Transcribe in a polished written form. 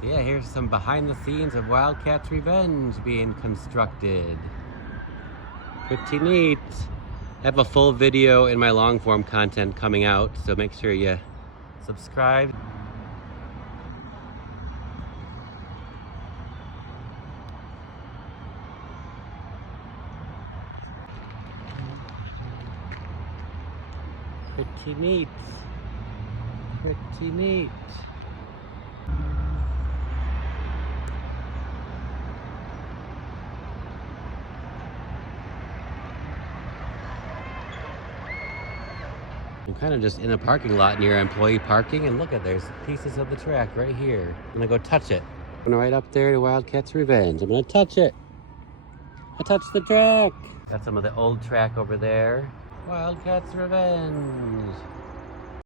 So yeah, here's some behind the scenes of Wildcat's Revenge being constructed. Pretty neat. I have a full video in my long form content coming out, so make sure you subscribe. Pretty neat. Pretty neat. I'm kind of just in a parking lot near employee parking, and look at, there's pieces of the track right here. I'm gonna go touch it. I'm right up there to Wildcat's Revenge. I'm gonna touch it. I touched the track. Got some of the old track over there. Wildcat's Revenge.